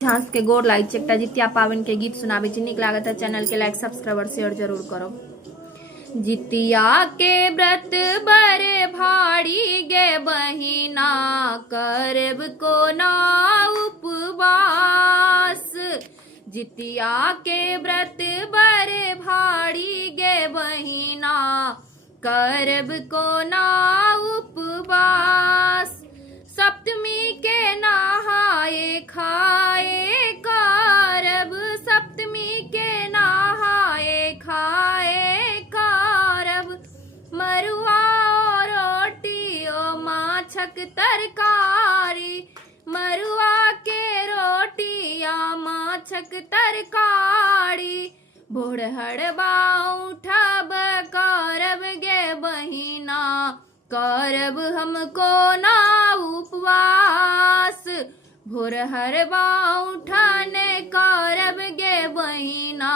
झांस के गोर लाइक चेकटा जितिया पावन के गीत सुनाबे छी। निक लागत है चैनल के लाइक सब्सक्राइबर शेयर जरूर करो। जितिया के व्रत बड़े भारी गे बहिना, करब को ना उपवास। जितिया के व्रत बड़े भारी गे बहिना, करब को ना उपवास। सप्तमी के नहाए खाए कारब, सप्तमी के नहाए खाए कारब। मरुआ रोटी ओ माछक तरकारी, मरुआ के रोटी या माछक तरकारी। भोरहरबा उठब करब गे बहिना, करब हमको ना उपवास। भोरहरबा उठने करब गे बहिना,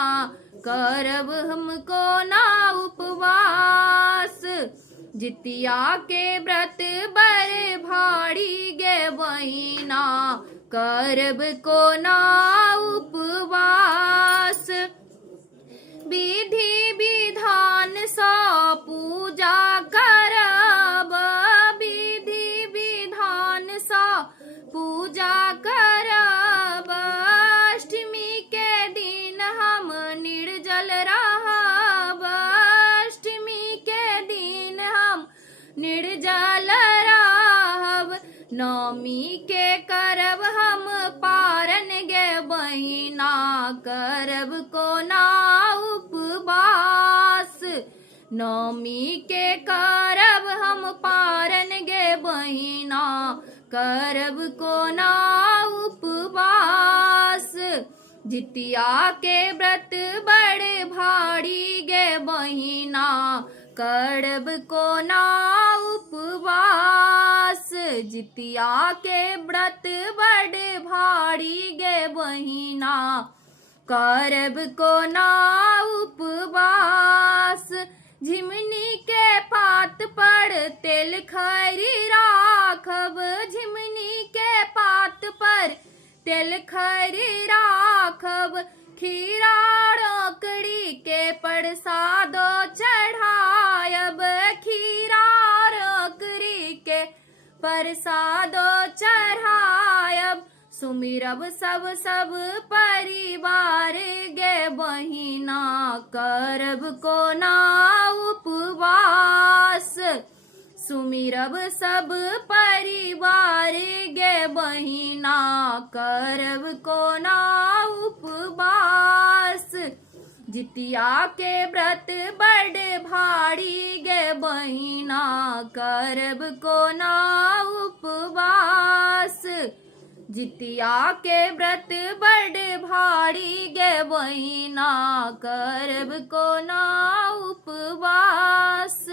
करब हमको ना उपवास। जितिया के व्रत बड़े भारी गे बहिना, करब को ना उपवास। विधि विधान सा पूजा करब, विधि विधान सा पूजा करब। अष्टमी के दिन हम निर्जल रहब, अष्टमी के दिन हम निर्जल रहब। नवमी के करब हम पारन गे बहिना, करब को ना उपवास। नवमी के करब हम पारन गे बहिना, करब को ना उपवास। जितिया के व्रत बड़े भारी गे बहिना, करब को ना उपवास। जितिया के व्रत बड़े भारी गे बहिना, करब को ना उपवास। झिमनी के पात पर तेल खरी राखब, झिमनी के पात पर तेल खरी राखब। खीरा रोकड़ी के प्रसाद चढ़ायब, खीरा रोकड़ी के प्रसाद चढ़ायब। सुमिरब सब परिवार गे बहिना, करब को ना उपवास। सुमिरब सब परिवार गे बहिना, करब को ना उपवास। जितिया के व्रत बड़े भारी गे बहिना, करब को ना उपवास। जितिया के व्रत बड़े भारी गे बहिना, करब को ना उपवास।